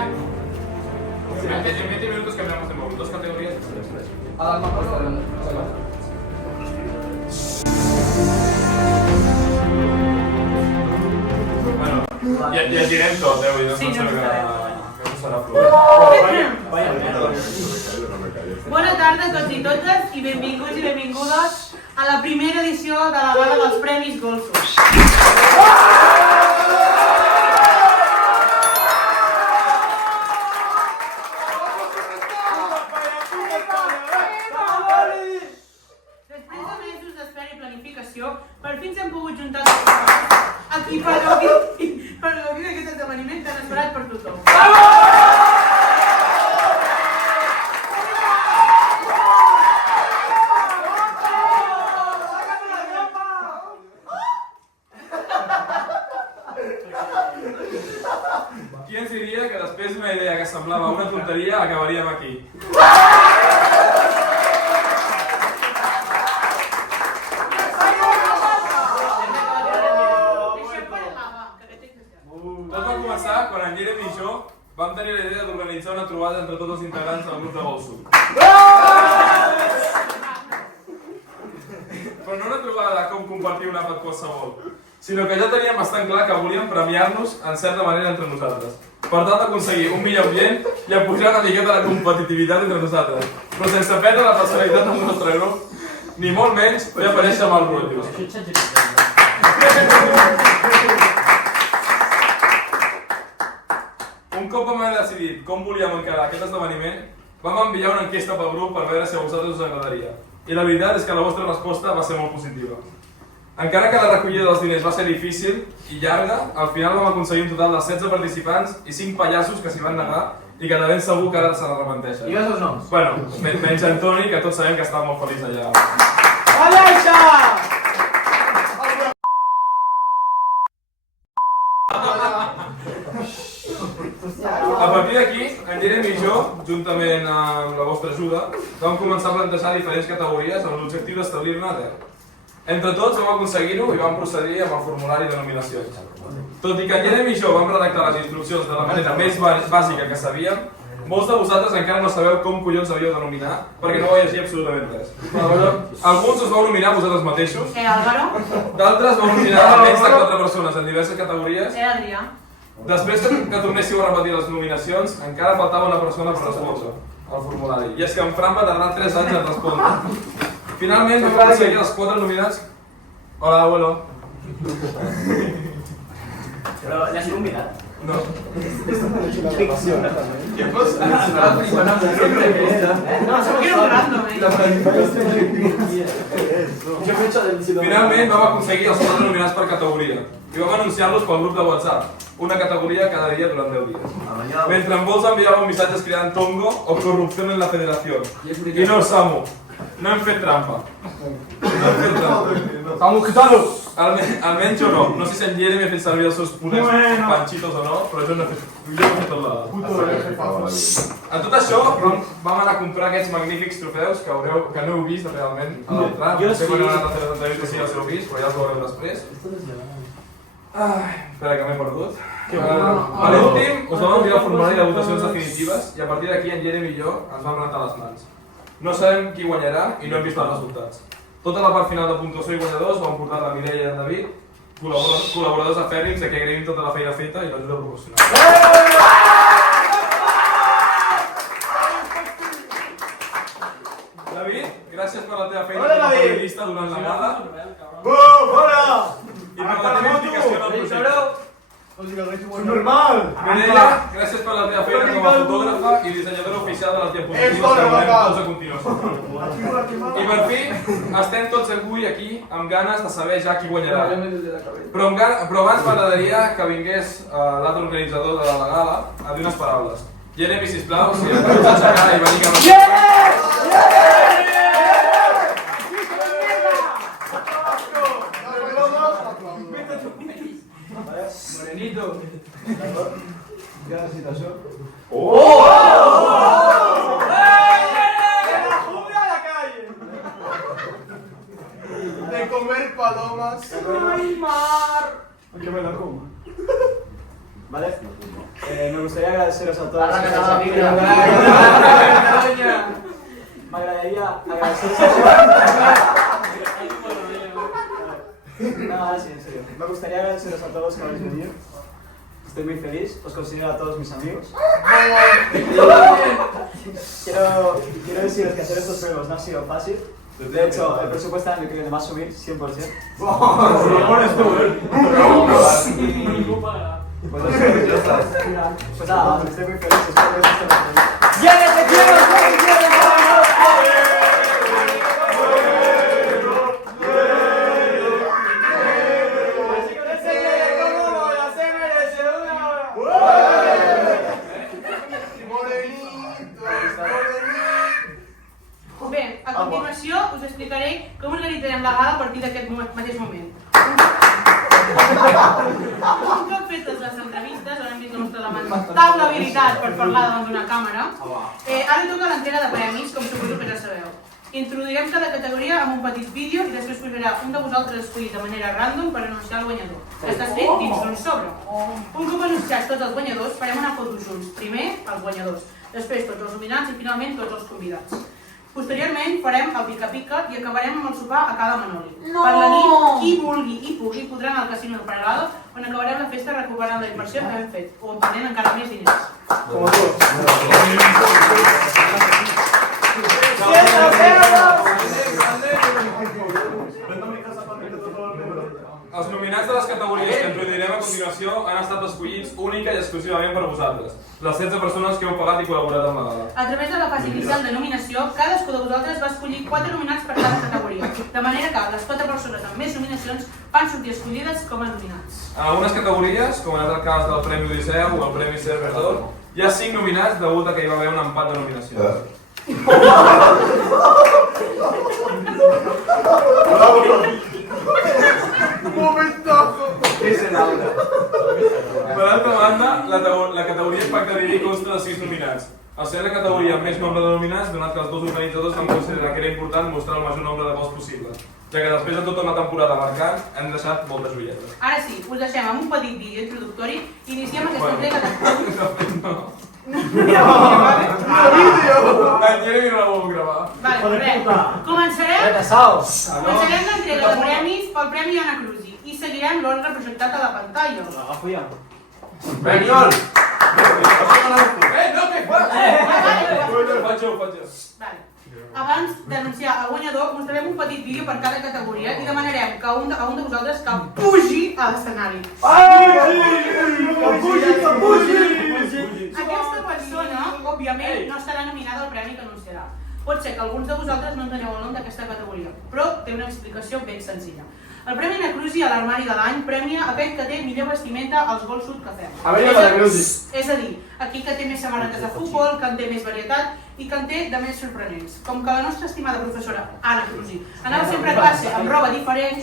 En 20 minutos cambiamos de móvil, 2 categorías. Bueno, i el girem tot, vull dir, no sé que serà Bona tarda a tots i totes i benvinguts i benvingudes a la primera edició de la gala dels Premis Golfos. Després de mesos d'espera i planificació, per fi ens hem pogut juntar aquí per gaudir d'aquest esdeveniment tan esperat per tothom. Qui ens diria que després d'una idea que semblava una tonteria acabaríem aquí? Tot va començar quan en Jeremy i jo vam tenir la idea d'organitzar una trobada entre tots els integrants del grup de Golfo. Però no una trobada com compartir un àpat qualsevol, sinó que ja teníem bastant clar que volíem premiar-nos en certa manera entre nosaltres. Per tal d'aconseguir un millor ambient i a pujar una miqueta la competitivitat entre nosaltres, però sense perdre la personalitat del nostre grup, ni molt menys fer aparèixer mal rotllos. Un cop vam haver decidit com volíem encarar aquest esdeveniment, vam enviar una enquesta pel grup per veure si a vosaltres us agradaria. I la veritat és que la vostra resposta va ser molt positiva. Encara que la recollida dels diners va ser difícil i llarga, al final vam aconseguir un total de 16 participants i 5 pallassos que s'hi van negar i que de ben segur que ara se n'arrepenteixen. Digues els noms. Bueno, menys Antoni, que tots sabem que estava molt feliç allà. A partir d'aquí, en Jeremy i jo, juntament amb la vostra ajuda, vam començar a plantejar diferents categories amb l'objectiu d'establir-ne a 10. Entre tots vam aconseguir-ho i vam procedir amb el formulari de nominacions. Tot i que en Jeremy i jo vam redactar les instruccions de la manera més bàsica que sabíem, molts de vosaltres encara no sabeu com collons havíeu de nominar, perquè no vau llegir absolutament res. Alguns us vau nominar vosaltres mateixos, Álvaro? d'altres vau nominar almenys de 4 persones en diverses categories. Adrià? Després que tornéssiu a repetir les nominacions, encara faltava una persona per respondre al formulari. I és que en Fran va tardar 3 anys en respondre. Finalment vam aconseguir els 4 nominats. Hola, abuelo. Però l'has convidat? No. Què passa? Finalment vam aconseguir els 4 nominats per categoria i vam anunciar-los pel grup de WhatsApp, una categoria cada dia durant 10 dies. Mentre en molts enviàvem missatges cridant Tongo o corrupció en la federació. I no, Samu, no hem fet trampa. No hem fet trampa. Samu, quitalo! Almenys jo no. No sé si en Jeremy ha fet servir els seus puners panxitos o no, però jo no he fet tot la... A tot això, vam anar a comprar aquests magnífics trofeus que no heu vist realment a l'entrat. No sé quan heu anat a fer les entrevistes si ja els heu vist, però ja els veureu després. Espera, que m'he perdut. A l'últim us vam enviar el formulari de votacions definitives i a partir d'aquí en Jeremy i jo ens vam rentar les mans. No sabem qui guanyarà i no hem vist els resultats. Tota la part final de puntuació i guanyadors ho han portat la Mireia i en David, col·laboradors afèrrims a qui agraïm tota la feina feta i l'ajuda proporcional. David, gràcies per la teva feina com a periodista durant la gala. I per la teva implicació en el projecte. Normal! Mireia, gràcies per la teva feina com a fotògrafa i dissenyadora oficial de les diapositives que veurem tots a continuació. I per fi, estem tots avui aquí amb ganes de saber ja qui guanyarà. Però abans m'agradaria que vingués l'altre organitzador de la gala a dir unes paraules. Jeremy, sisplau, si et pots aixecar i venir cap a... Morenito. ¿Qué necesitas? ¡Oh! De comer palomas. ¡Ay, Mar! Que me la coma. ¿Vale? Me gustaría agradecer agradeceros a todos. Me agradaría agradeceros a todos. Sí, en serio. Me gustaría agradeceros a todos que habéis venido. Estoy muy feliz, os considero a todos mis amigos. Quiero deciros que hacer estos premios no ha sido fácil. De hecho, el presupuesto del año que viene va a subir 100%. Pues nada, estoy muy feliz, espero que os guste mucho. ¡Ya te quiero! Bé, a continuació us explicaré com organitzarem la gala a partir d'aquest mateix moment. Un cop fetes les entrevistes, on hem vist la nostra lamentable habilitat per parlar davant d'una càmera, ara toca l'entrega de premis, com suposo que ja sabeu. Introduirem cada categoria amb un petit vídeo i després posarà un de vosaltres escollit de manera random per anunciar el guanyador, que està escrit dins d'un sobre. Un cop anunciats tots els guanyadors, farem una foto junts. Primer, els guanyadors, després tots els nominats i finalment tots els convidats. Posteriorment farem el pica-pica i acabarem amb el sopar a cada Manoli. Per la nit, qui vulgui i pugui podrà anar al casino del Paralado, on acabarem la festa recuperant la inversió que hem fet, o prenent encara més diners. Els nominats de les categories que introduirem a continuació han estat escollits única i exclusivament per vosaltres, les 16 persones que heu pagat i col·laborat amb la gala. A través de la fase inicial de nominació, cadascú de vosaltres va escollir 4 nominats per cada categoria, de manera que les 4 persones amb més nominacions van sortir escollides com a nominats. En algunes categories, com és el cas del Premi Odisseu o el Premi Servador, hi ha 5 nominats degut a que hi va haver un empat de nominacions. Per altra banda, la categoria espectacular consta de 6 nominats. Al ser la categoria amb més nombre de nominats, donat que els dos organitzadors van considerar que era important mostrar el major nombre de vots possible, ja que després de tota una temporada marcant hem deixat moltes joietes. Ara sí, us deixem amb un petit vídeo introductori i iniciem aquesta entrega de... En Jeremy no la vol gravar. Vale, res. Començarem l'entrega de premis pel Premi Anna Cruzi i seguirem l'ordre projectat a la pantalla. L'agafo ja. Benyon! No, què fas? Ho faig jo. Vale. Abans d'anunciar el guanyador, mostrarem un petit vídeo per cada categoria i demanarem a un de vosaltres que pugi a l'escenari. Aquesta persona, òbviament, no estarà nominada al premi que anunciarà. Pot ser que alguns de vosaltres no enteneu el nom d'aquesta categoria, però té una explicació ben senzilla. El Premi Anna Cruzi a l'Armari de l'Any premia aquell que té millor vestimenta als gols sud que fem. És a dir, aquí que té més samarretes de futbol, que en té més varietat i que en té de més sorprenents. Com que la nostra estimada professora Anna Cruzi anava sempre a classe amb roba diferent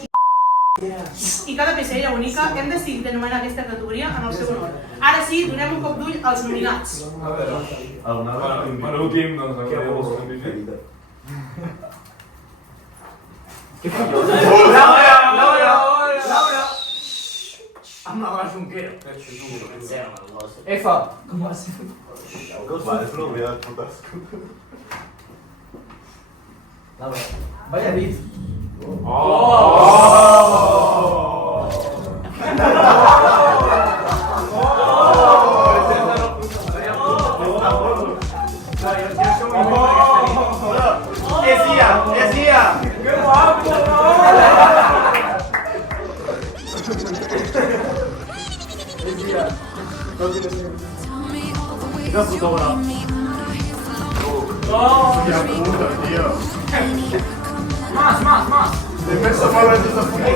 i cada peça era única, hem decidit anomenar aquesta categoria en el seu honor. Ara sí, donem un cop d'ull als nominats. Per últim, doncs, acabeu. Laura! Amb la Laura Junquera. F. Com va ser? Vale, es una novedad, putas. Laura. Vaya beat. ¡Qué guapo! Una fotógrafa. Hostia puta, tío. Más. Defensa para esta puta.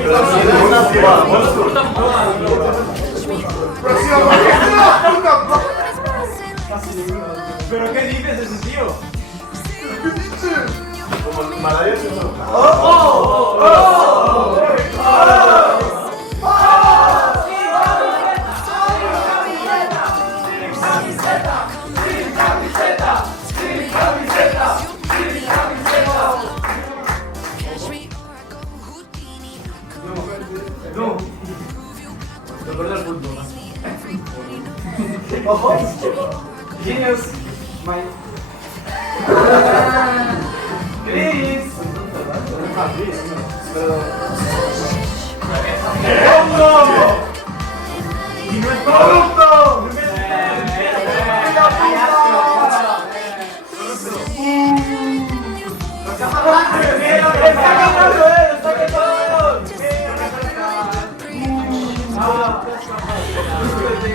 ¿Pero qué dices ese tío? Como Malaya se No. Recuerda el fútbol. Genius. Chris. ¡Y no es corrupto!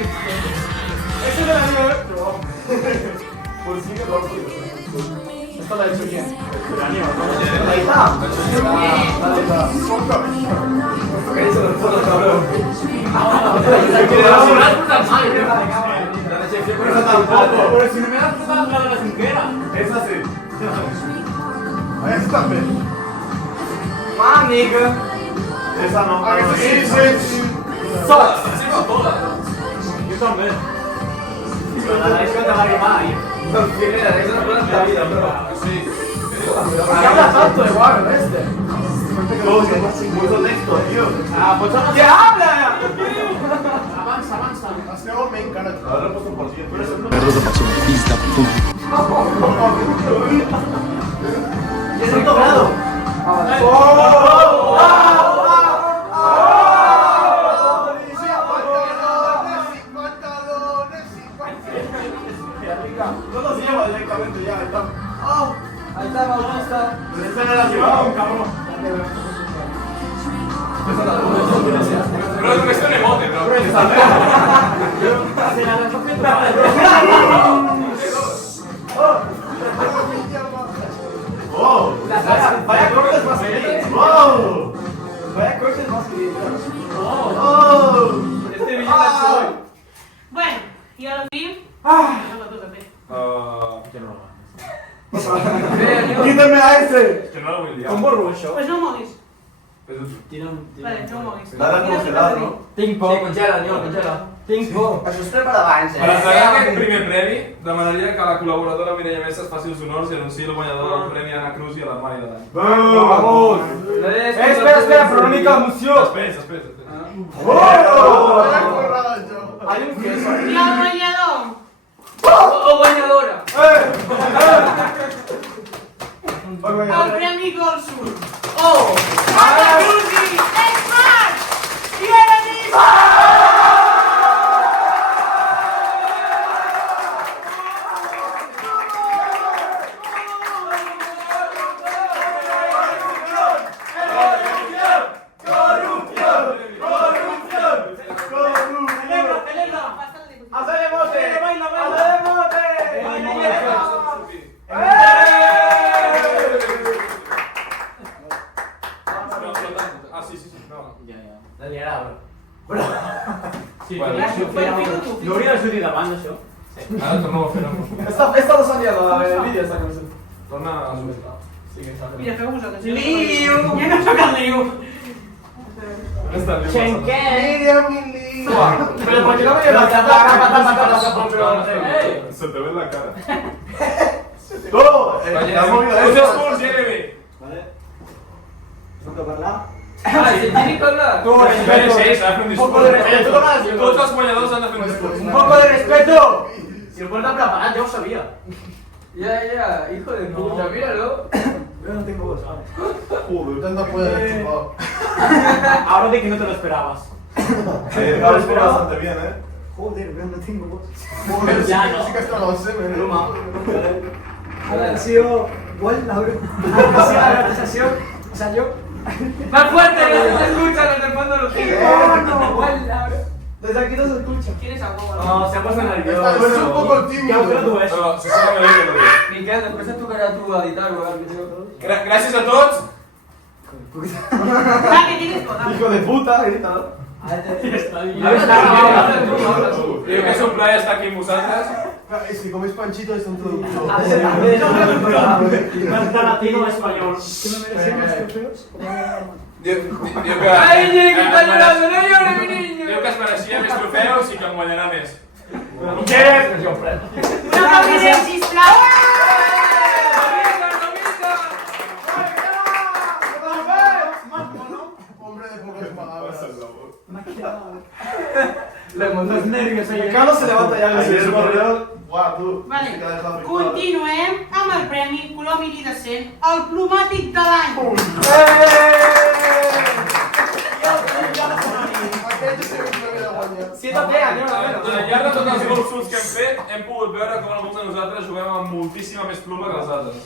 Ese es el anillo electro. Por si me lo ¿esto lo ha hecho quién? El anillo, ¿no? Ahí está. Vale, está. ¿Qué hizo el puto cabrón? Pero si no me das putas la de la cinquera. Esa sí. Esa también. Ah, nigga. Esa no. Sí, sí, sí. Sí, va todas. Yo también. La disco te va a rimar ahí. Eso no puede la vida, bro. Sí. ¿Por qué habla tanto de Warren este? Muy honesto, tío. Ah, pues vamos. ¿Qué habla? Avanza. Hazte algo main character. Ahora lo he puesto por 100. ¿Y es el doblado? No los lleva directamente ya, ahí está. Ahí está, Bautista. Esta era la llevaba, cabrón. Pero es cuestión de emote, bro. ¡Oh! Vaya cortes más queridos. ¡Oh! Vaya cortes más queridos. ¡Oh! Este villano es hoy. Bueno, y ahora sí. No, tú también. ¡Quítame a ese! Que no lo voy a liar. Un borrucho. Pues no moguis. Vale, No moguis. Dale a congelar, ¿no? Sí, congela, Niol, congela. Això es prepara abans, Per entregar aquest primer premi, demanaria que la col·laboradora Mireia Messes faci els honors i anunciï el guanyador del premi Anna Cruz i a l'armari de l'any. Vamos! Espera, però una mica d'emoció. Espera. ¡Oh! ¡Vaya currada, yo! Hay un queso. I el guanyador. O guanyadora. El premi Golsur. Oh! Anna Cruz i Smart! I ara Ah, sí. No. La liarà, bro. Sí, Bueno, no hauria de sortir davant, això. Ara tornem a fer-ho. Esta no salía en el vídeo, esta camiseta. Torna a subir. Mira, feu vosaltres. Liu! Ja no sóc el Liu. Està bé. Pero ¿por qué no me llevas Se te ve en la cara. ¡Oh! La movida Un esa. discurs, Jeremy. Vale. ¿Puedo hablar? Ah, si tiene que hablar. Espera, sí, s'ha de fer un Un poco de discurs. respeto. Tots els guanyadors han de fer un discurs. Un poco de respeto. Si lo porta preparat, ja ho sabia. Ya, hijo de puta, míralo. Yo no tengo voz. Joder, tanta puede haber chupado. Ahora de que no te lo esperabas. Ahora espera bastante bien, Joder, yo no tengo voz. Joder, Ya no. sí que hasta lo sé, Pluma. Ha sido igual, Laura. Ha sido la organización. O sea, yo. Más fuerte, no se escucha desde el fondo de los tigres. No, igual, Laura. Desde aquí no se escucha. ¿Quieres algo? No, se ha puesto nervioso. Pero es un poco tímido. Però se sap que no dic que Miquel, després et tocarà a tu editar o alguna cosa. Gràcies a tots. Ah, que tienes boda. Hijo de puta, grítalo. Diu que és un plaer estar aquí amb vosaltres. Es que comes panchito es un producto. Canta latino español. ¿Qué me merecían los trofeos? Diu que... Ai, que està llorando, no llores, mi niño. Diu que es mereixia més trofeus i que en guanyarà més. Una familia sisplau. Hombre de pocas palabras. Le mandó nervios ahí. Carlos se levanta ya. Ahí es morreal. Va, tu. Vale. Sí que l'has fabricat. Continuem amb el premi color iridescent, el plomàtic de l'any. Aquest és el premi de guanyar. Si és de play, anem a Al veure. llarg de tots els golfs que hem fet, hem pogut veure com alguns de nosaltres juguem amb moltíssima més pluma que els altres.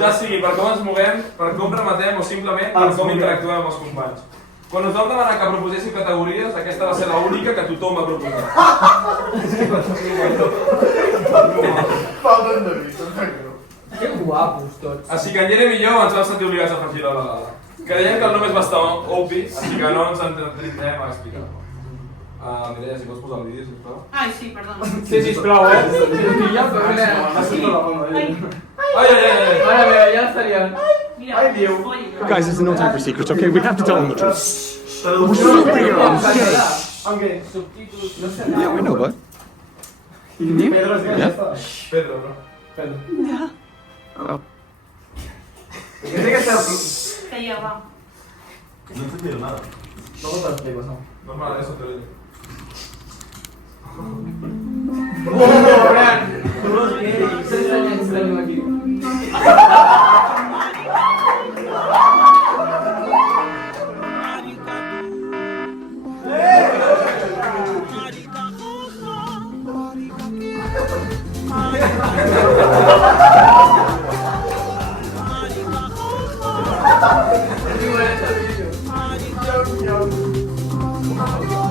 Ja sigui per com ens moguem, per com rematem o simplement per com interactuem amb els companys. Quan us vam demanar que proposéssim categories, aquesta va ser l'única que tothom va proposar. Falten de mi, em sap greu. Que guapos tots. Així que en Jeremy i jo ens vam sentir obligats a afegir la vegada. Creiem que el nom és bastant obvi, així que no ens entretenem a explicar-ho. Mireia, si pots posar el vídeo, sisplau. Ai, sí, perdó. Sí, sisplau, Ja, però Ai, Ai, ai, ai, ai. Ara bé, ja estaríem. mira, Ai, Déu. folli. Guys, it's no time for secrets, okay? We have to tell them the truth. Aunque subtítulos, no sé. Yeah, we know, bud. Pedro es Yeah. Pedro, no? Pedro. Oh. Tiene que ser. Que ja va. No he entendido nada. Luego te lo explico, ¿no? Normal, eso te lo digo. Vean. Se extraña extraño aquí.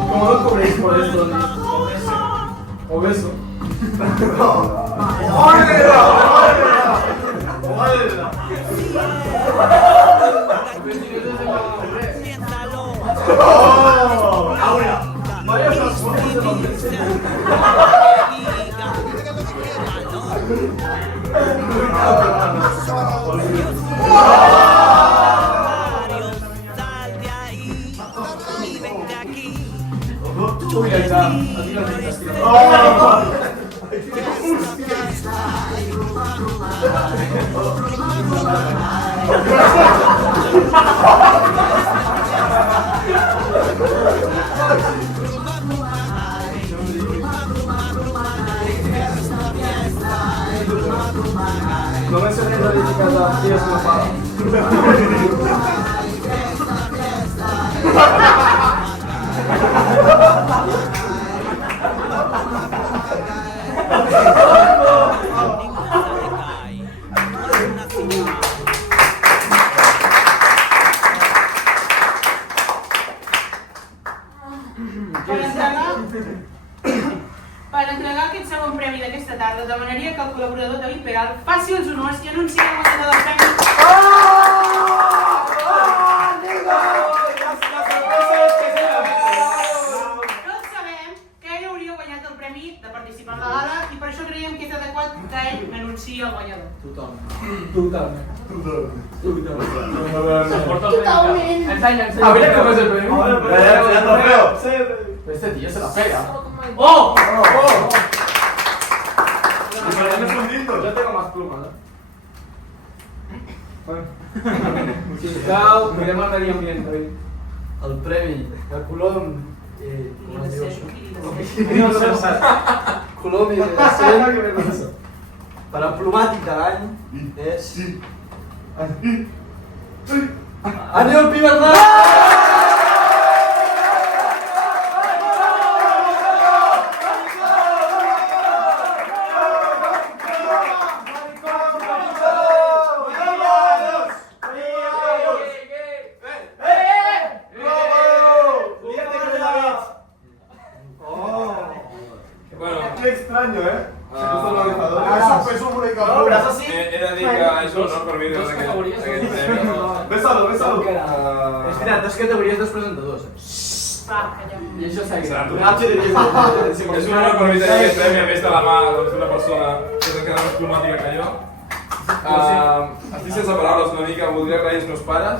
¿Cómo lo cubréis por esto? Obeso. Uy, ahí está. Así lo necesitas, tío. No menciones la dedicada a Dios no para. Per entregar aquest segon premi d'aquesta tarda, demanaria que el col·laborador David Peral faci els honors i anunciï el guanyador del premi. Tots sabem que ell hauria guanyat el premi de participar en la gala i per això creiem que és adequat que ell anunciï el guanyador. Totalment. Enseña. A ver cómo es el premio. Ya trofeo. Este tío se la pega. ¡Oh! Yo tengo más plumas, ¿no? Chao, mirem el medi ambient, David. El premi de color... I de ser Color iridescent per a plomàtic de l'any és... Aneu, Pibernà! Bueno, Qué extraño, ¿eh? Ah, Es un comunicador. he de dir que és un honor per mi Dos aquest categories. premi. Bésalo, bésalo. Espera, dos categories, dos presentadors. Va, callem. I això seguirà. És un honor per mi tenir aquest premi, a més de la mà d'una persona que és encara més plomàtica que jo. Estic sense paraules una mica, voldria agrair als meus pares,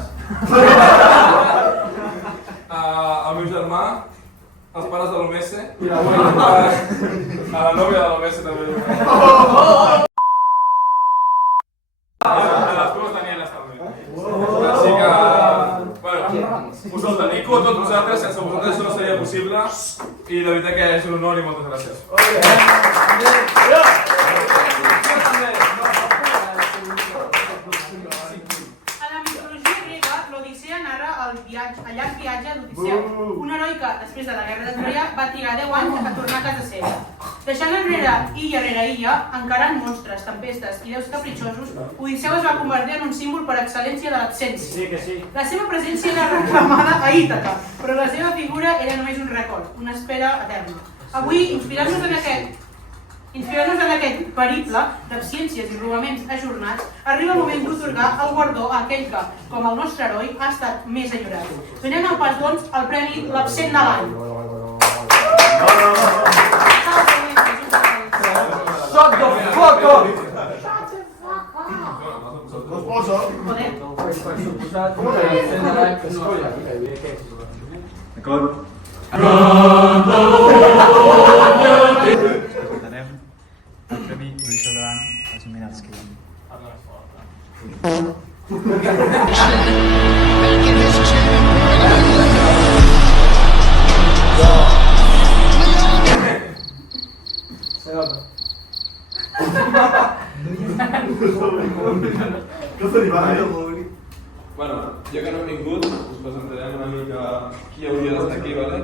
al meu germà, als pares de l'Omesse, I la bona. a la nòvia de l'Omesse també. A les dues danieles també. Així que, bueno, us els dedico a tots vosaltres, sense vosaltres això no seria possible i la veritat que és un honor i moltes gràcies. després de la Guerra de Troia, va trigar 10 anys a tornar a casa seva. Deixant enrere illa rere illa, encarant monstres, tempestes i déus capritxosos, Odisseu es va convertir en un símbol per excel·lència de l'absència. Sí, que sí. La seva presència era reclamada a Ítaca, però la seva figura era només un rècord, una espera eterna. Avui, inspirant-nos en aquest periple d'absències i robaments ajornats, arriba el moment d'otorgar el guardó a aquell que, com el nostre heroi, ha estat més enyorat. Donem el pas, doncs, al premi L'Absent de l'Any. Shut the fuck up! No es posa. Poder. Per suposat, l'absent de l'any que escolla. D'acord. Darem el Premi Odisseu de l'Any als nominats que hi ha. No se li va, Bueno, jo que no he vingut, us presentarem una mica qui hauria d'estar aquí, vale?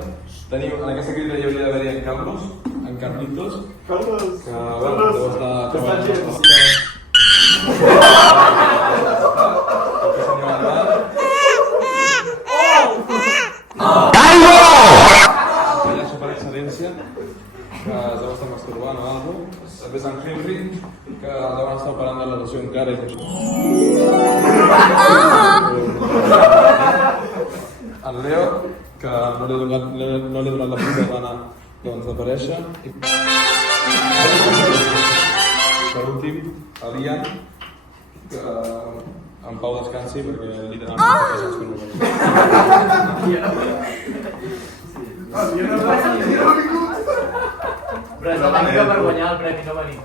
Tenim, en aquesta crida hi hauria d'haver en Carlos, en Carlitos, Carlos. que bueno, deu estar treballant Carlos. el senyor Armand. Pallasso per excel·lència, que es deu estar masturbant o alguna cosa. Després en Henry, que deuen estar operant de relació encara i en Leo, que no li ha donat la puta gana d'aparèixer. I per últim, l'Ian, que en Pau descansi perquè literalment fa coses que no Però és una mica per guanyar el premi, no venir.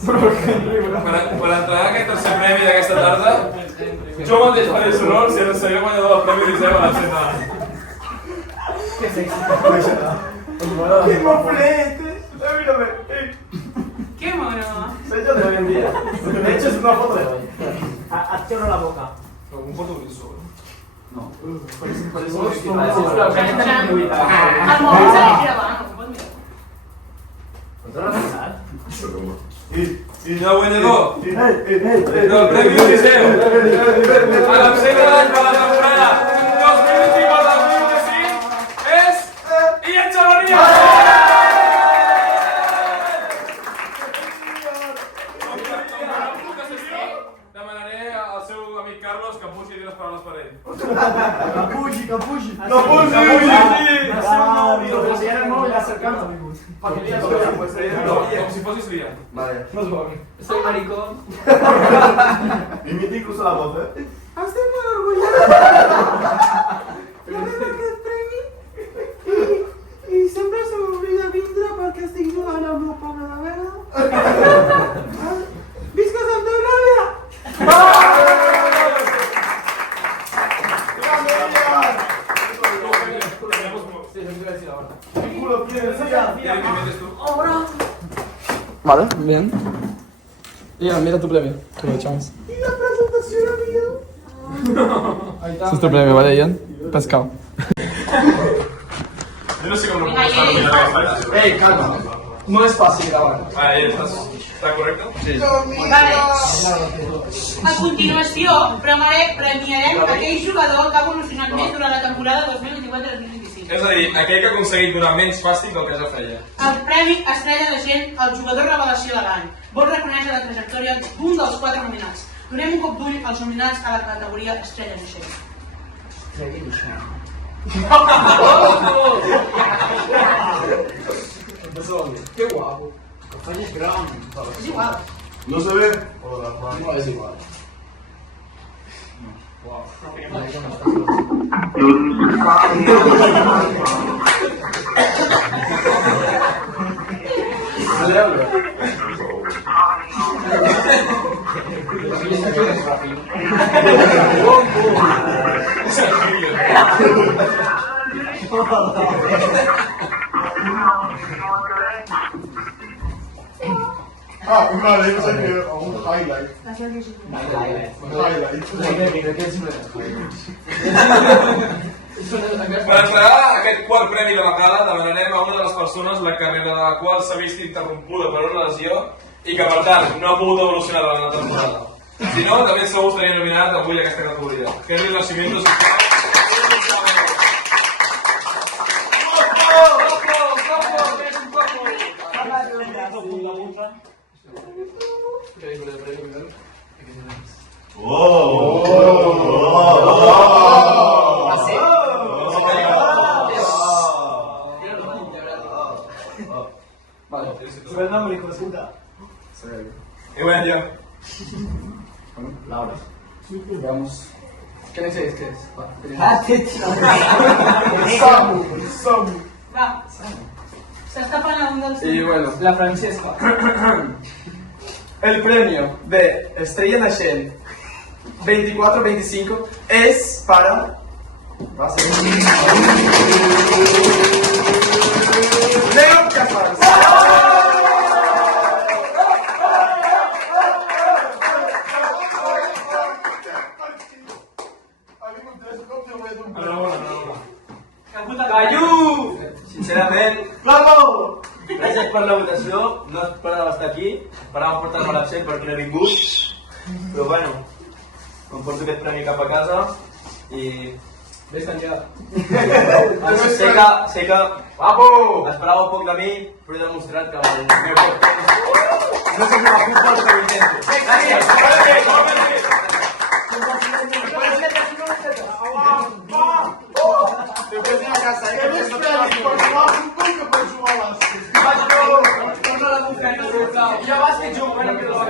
Per entregar aquest tercer premi d'aquesta tarda, jo mateix faré sonor si seré el guanyador del Premi Odisseu a l'Absent de l'Any. ¡Qué moflete! Mírame. Qué mono. Soy yo de hoy en día. De hecho, es una foto de hoy. Hazte la boca. Un fotovisor. El mòbil se li gira avant, ho pot mirar. No t'ho has passat? I el guanyador del Premi Odisseu a l'Absent de l'Any per la temporada 2024-2025 és Ian Xavarria! Demanaré al seu amic Carlos que pugi i dir les paraules per ell. Capuchi, capuchi. Pero si era el móvil acercando. Para que digas que Pues Com si fossis Liam. Vale. Soy maricón. Imita incluso la voz, ¿eh? Estic molt orgullosa. La meva aquest premi i sempre se m'oblida vindre perquè estic jugant al meu poble de Berga. Visca Santa Eulàlia! Sí, no quiero decir la verdad. ¿Qué culo tienes, tía? Vale, bien. Ian, mira tu premio. Que lo echamos. I la presentació era millor. Este es tu premio, ¿vale, Ian? Pescado. Jo no sé com Vinga, Ian. Ey, calma. No es fácil grabar. Està correcte? Sí. Vale. A continuació, premiarem aquell jugador que ha evolucionat més durant la temporada 2024-2025. És a dir, aquell que ha aconseguit donar menys fàstic del que ja feia. El premi Estrella de Gent al jugador revelació de l'any. Vol reconèixer la trajectòria d'un dels 4 nominats. Donem un cop d'ull als nominats a la categoria Estrella de Gent. Qué guapo. És igual. ¿No se ve? No, es igual. Ah, vale, yo sé que un highlight. Per entregar aquest quart premi de la gala demanarem a una de les persones la carrera de la qual s'ha vist interrompuda per una lesió i que per tant no ha pogut evolucionar durant la temporada. Si no, també segur estaria nominat avui a aquesta categoria. Henry Nascimento, sisplau. Su nombre, hijo de puta. Y bueno, ya. Laura. Veamos. ¿Qué necesitas? ¿Qué es? Va. S'està parlant un dels... Y bueno, la Francesca. El premio de Estrella Naciente 24-25 es para... Va a ser... Leo Casals. Callú! Sincerament, ¡Bravo! gràcies per la votació. No esperava estar aquí. Esperava portar-me l'absent perquè no he vingut. Però bueno, em porto aquest premi cap a casa i... Ves enllà. Sé que esperava poc de mi, però he demostrat que el meu poc temps no és una culpa del que ho intento. Gràcies! Ja vas que jugo, bueno, que no va a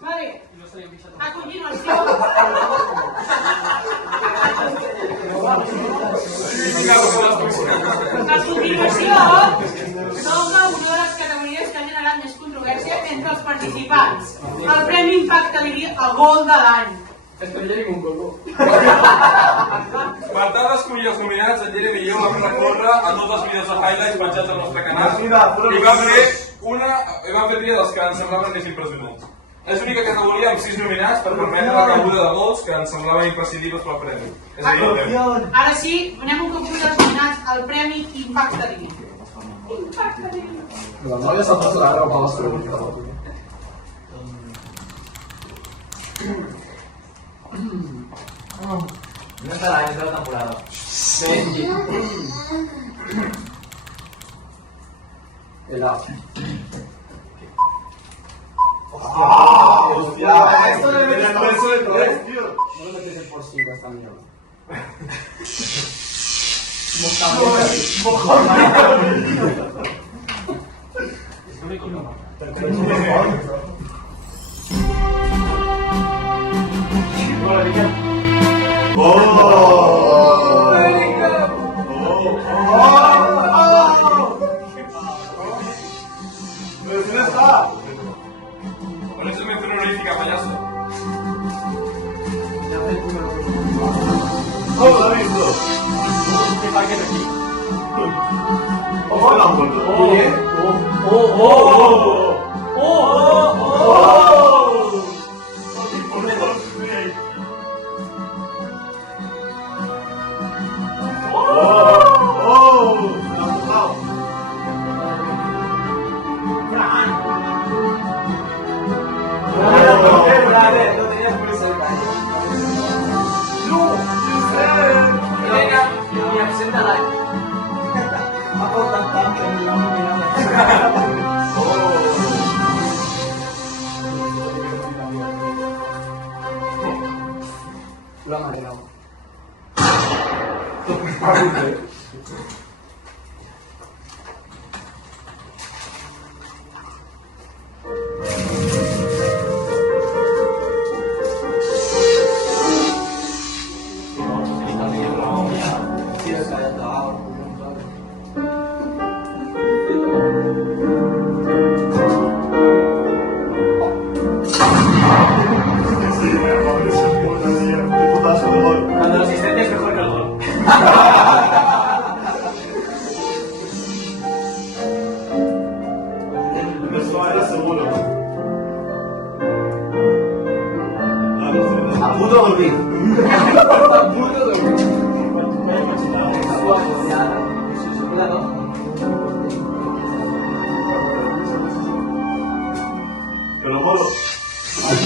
Vale. A continuació... toca una de les categories que ha generat més controvèrsia entre els participants. El Premi Impacte a Gol de l'any. Estrella un poco. Per tal d'escollir els nominats, en Jeremy i jo vam recórrer a tots els vídeos de highlights penjats al nostre canal i vam fer tria dels que ens semblaven més impressionants. És l'única categoria amb 6 nominats per permetre la cabuda de molts que ens semblaven imprescindibles pel premi. És a dir, el premi. Ara sí, anem un cop més els nominats al Premi Impacte Diví. Impacte Diví. La noia s'ha passat la roba a les preguntes. No estarà dins de la temporada. Era. ¡Hostia! ¡Esto le metes por eso de todo, tío! No lo metes en por sí, esta mierda. ¡Pero si no está! Con eso me fue honorífica, payaso. ¡Oh, lo he visto! ¡Oh, la han vuelto! La manera. Cuando el asistente es mejor que el gol.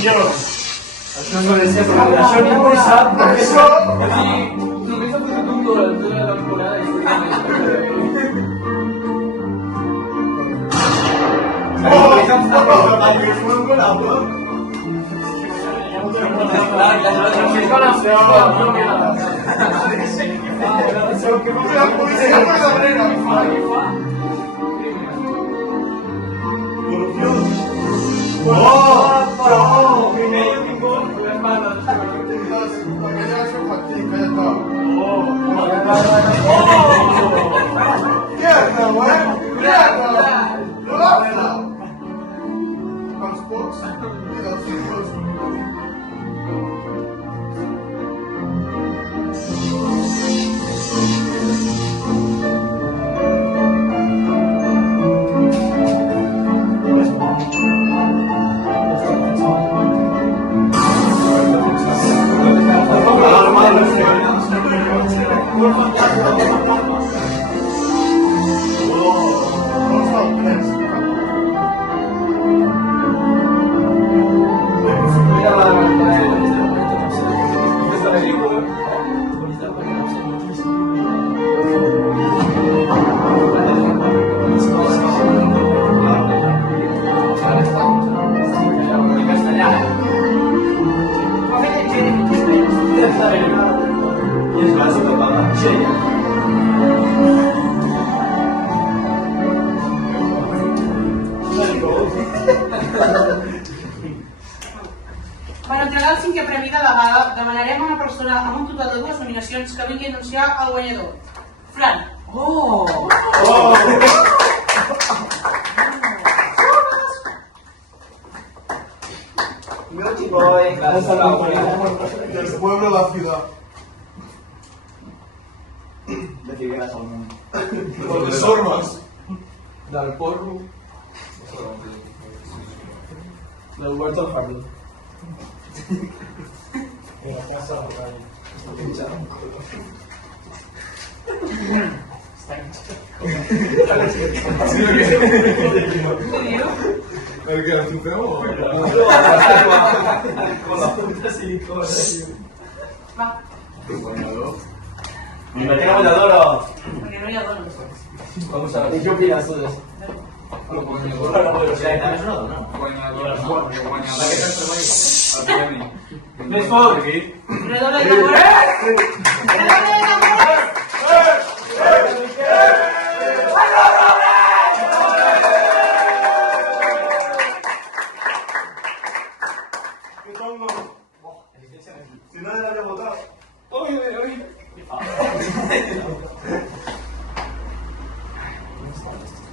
Això no és això ningú sap. Això... Només ha posat un gol en tota la temporada i Per entregar el 5è premi de la gala, demanarem a una persona amb un total de 2 nominacions que vingui a anunciar el guanyador. Fran. Del pueblo a la ciudad. De Figueras al mundo. Los de Sormas. del porro, del Huerto del Jardín. En la casa de la ¿El que el trofeo o...? Con la punta silicona. Va, ¡Mi batalla voladora! porque no hi ha dones. Vamos a ver. ¿Y qué opinas tú de eso? Més fort! Redoble de tambores. Redoble de tambores. ¿Qué tongo? Si nadie la había votado.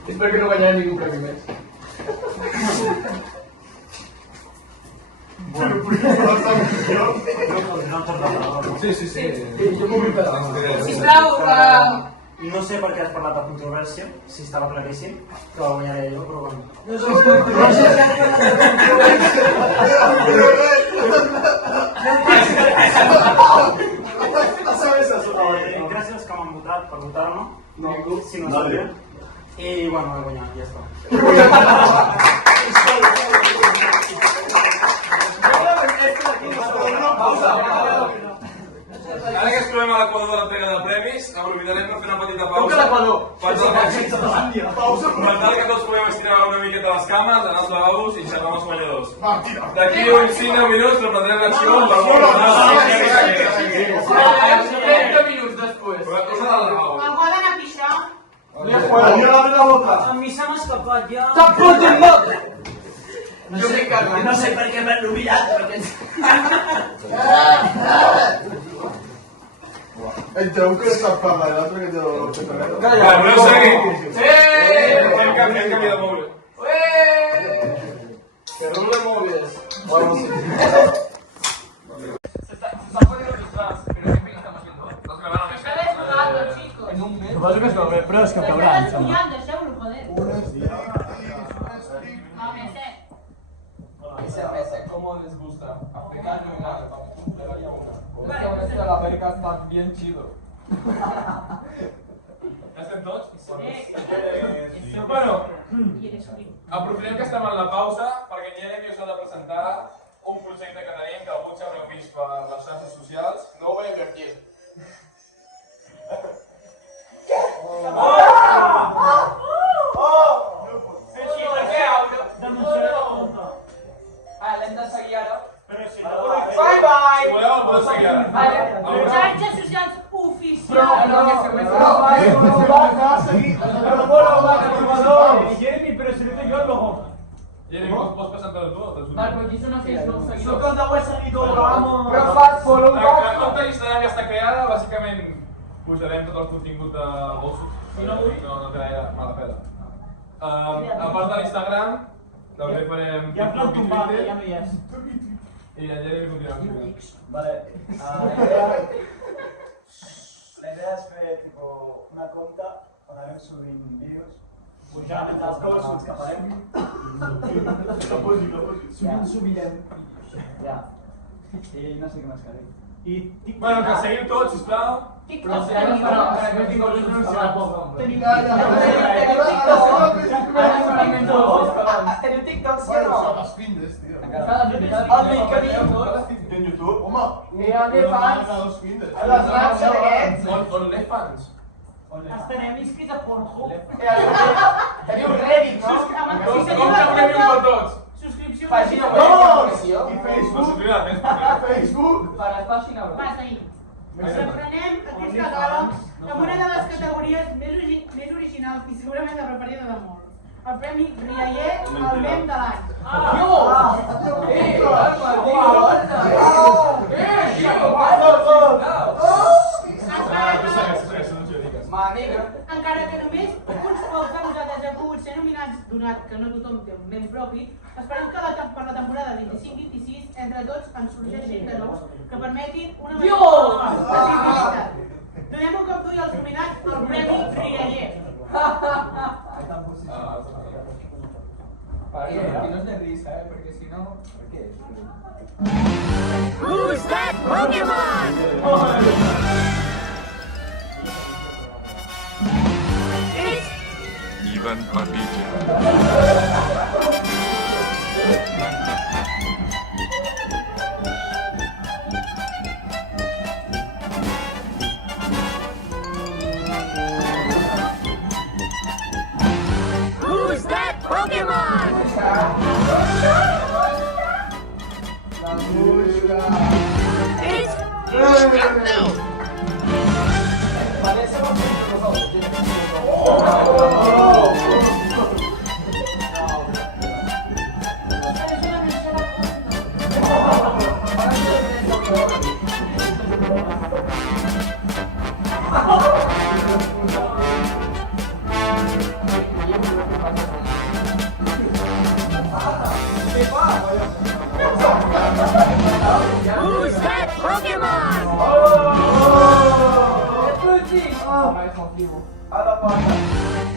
Espero que no vaya a ningún premio más. Bueno, ¿por qué no lo sabes yo? Sí, sí, sí. Yo puc fer Sisplau, No sé per què has parlat de controvèrsia, si estava claríssim, que va guanyar jo, però bueno. Gràcies que m'han votat per votar-me, si no sabia. I bueno, va guanyar, ja està. Ara que ens trobem a l'equador de l'entrega de premis, aprofitarem per fer una petita pausa. Com que l'equador? Per tal que tots podem estirar una miqueta les cames, anar als lavabos i xerrar amb els guanyadors. D'aquí uns 5 minuts reprendrem l'acció per molt 30 minuts després. Però cosa del lavabo. el poden a pixar. ¡Adiós, abre la boca! A mi se m'ha escapat ja. T'ha fotut molt! No sé per què m'han oblidat, perquè... Entre un que està parlant i l'altre que té el... Va, voleu seguir? Hem canviat de mòbil. Que rule móviles. En un mes. Suposo que és molt bé, però és que caurà, em sembla. Deixeu-lo, joder. Ese mesa, ¿cómo les gusta? Africano y nada, le daría una. Esta mesa de la verga está bien chido. Ja estem tots? Bueno, aprofitem que estem en la pausa perquè n'hi ha que us ha de presentar un projecte que tenim, que alguns ja haureu vist per les xarxes socials. No ho voy a invertir. L'hem de seguir ara. Si voleu, el podeu seguir ara. Xarxes socials oficials. Jeremy, pero si no te yo luego. Jeremy, vols presentar-ho tu o t'ajudo? Vale, però aquí són els 6 nous seguidors. Soc el 10 seguidor, vamos. Però fas follow La compte d'Instagram ja està creada, bàsicament pujarem tot el contingut de gossos. No té gaire mala pena. A part de l'Instagram, també farem Ja has TikTok i tombat, Twitter. ja no hi és. I en Jeremy continuarà escrivint. Vale. La idea és fer tipo, una compta on anem subint vídeos, pujant entre els cossos que farem. Subirem. Ja. I no sé què més cal dir. Bueno, que seguiu tots, sisplau. Però si ara no tinc els números serà poc. Tenim TikTok, sí o no? les findes, tio. El link que diu. En YouTube, home. Mira, OnlyFans. les findes. Les rats aquests. OnlyFans. Estarem inscrits a Pornhub. Teniu Reddit, no? Compte premium per tots. Subscripció. Pàgina web. I No Facebook. subscriurà més. Facebook. Per la pàgina web. Va, seguim. Reprenem aquesta gala amb una de les categories més originals i segurament la preferida de molts. El Premi Rialler al mem de l'any. Encara que només uns pocs de vosaltres heu pogut ser nominats, donat que no tothom té un mem propi, esperem que per la temporada 25-26 entre tots ens sorgeixin de nous que permetin una visibilitat. Donem un cop d'ull als nominats al Premi Rialler. Aquí no és de risa, perquè si no... Who's that Pokemon? It's Ivan Papicia. who's that Pokemon? It's who's that Pokemon?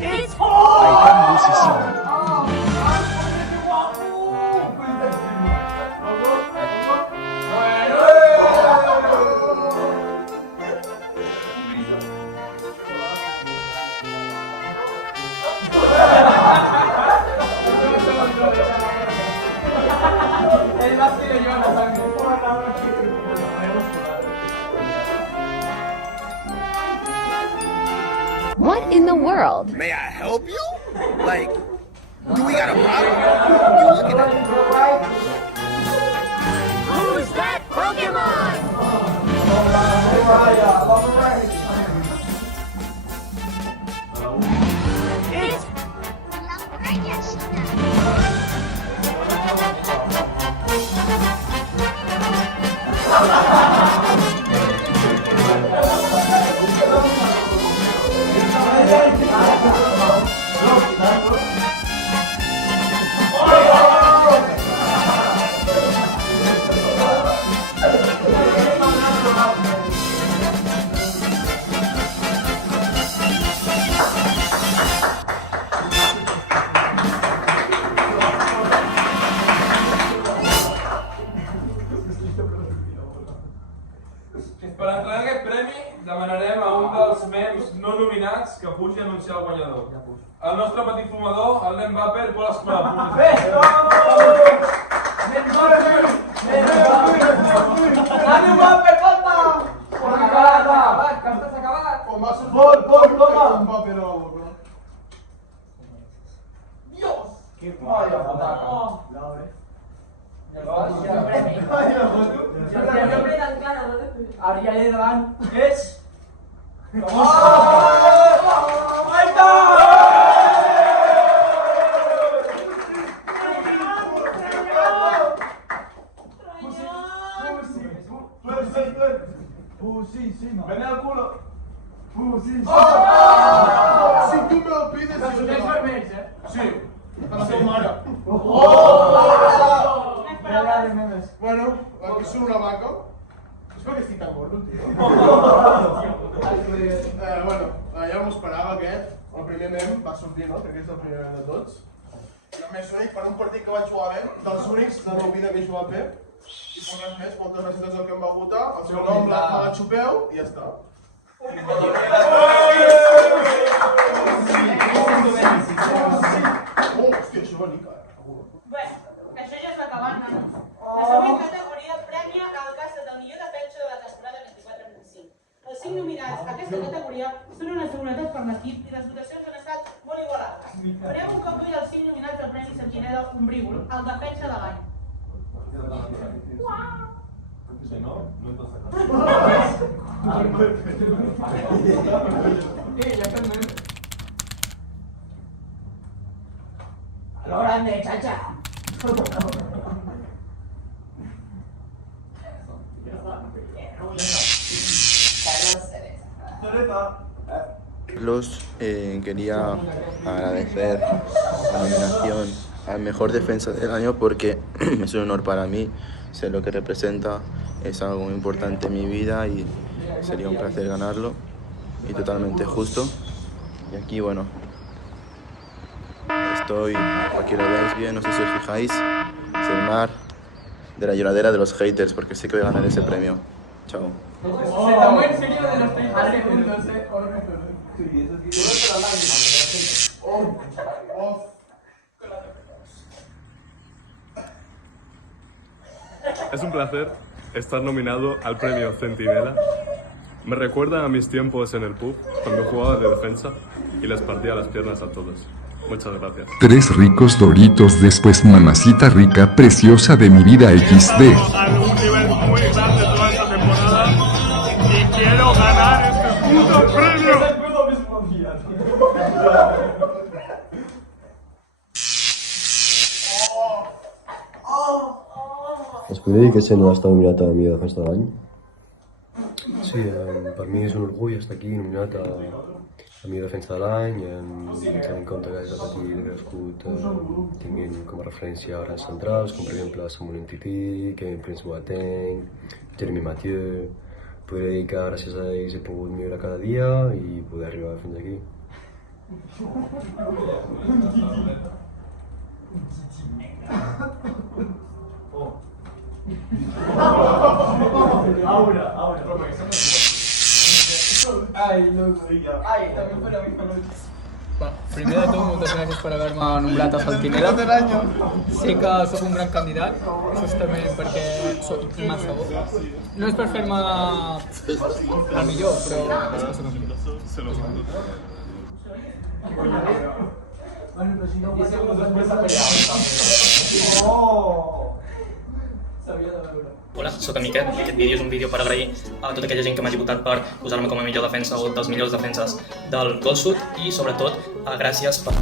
It's Gaetan Busisima. El más que le lleva la sangre. what in the world? May I help you? Like, do we got a problem? You looking at me? Who's that Pokemon? It's Per entrar en aquest premi, demanarem a un dels mems no nominats que pugi a anunciar el guanyador. El nostre petit fumador, el nen Vapor, vol escolar. ¡Ven! Dani, guape, falta! Acabat, que estàs acabat! Com va sortir? Toma! Un paper a la boca. Dios! Que molla, fotaca. Ara ja davant és... Aita! Ven al culo. Si tú me lo pides, sí. Sí. A la teva mare. Bueno, aquí surt una vaca. És perquè estic tan gordo, tio. Bueno, ja m'ho esperava aquest. El primer mem va sortir, no? Que aquest és el primer mem de tots. I a més únic, per un partit que vaig jugar bé, dels únics de la meva vida que he jugat bé. I per res més, moltes gràcies a tots els que em vau votar. El seu nom me la xupeu i ja està. Hòstia, això bonica, Bé, això ja està acabant, nanos. La següent categoria premia el càstet del millor defensa de la temporada 24-25. Els 5 nominats a aquesta categoria són una seguretat per l'equip i les votacions han estat molt igualades. Farem un cop d'ull als 5 nominats al Premi Sentinella Ombrívol, el defensa de l'any. Si no, no entonces. Lo grande, chacha. Quería agradecer la nominación al mejor defensa del año porque es un honor para mí, sé lo que representa, es algo muy importante en mi vida y sería un placer ganarlo y totalmente justo. Y aquí, bueno, estoy, para que lo veáis bien, no sé si os fijáis, es el mar de la lloradera de los haters porque sé que voy a ganar ese premio. Chao. Se tomó en serio de los 30 segundos, Es un placer estar nominado al premio Centinela. Me recuerda a mis tiempos en el pub, cuando jugaba de defensa y les partía las piernas a todos. Muchas gracias. 3 ricos doritos después, mamacita rica, preciosa de mi vida XD. A un nivel muy grande toda esta temporada y quiero ganar este puto premio. Es podria dir que sent està nominat a millor defensa de l'any? Sí, per mi és un orgull estar aquí nominat a millor defensa de l'any, tenint en compte que des de petit he crescut tinguent com a referència grans centrals, com per exemple Samuel Ntiti, Kevin Prince Boateng, Jeremy Mathieu. Podria dir que gràcies a ells he pogut millorar cada dia i poder arribar fins aquí. Ai, també per a mi peluts. Primer de tot, moltes gràcies per haver-me nombrat a Sentinela. Sé que sóc un gran candidat, justament perquè sóc massa bo. No és per fer-me el millor, però és que sóc el millor. Bueno, però si no ho passeu, després a pellar. S'havia de veure. Hola, soc el Miquel i aquest vídeo és un vídeo per agrair a tota aquella gent que m'hagi votat per posar-me com a millor defensa o dels millors defenses del Gol Sud i sobretot gràcies per...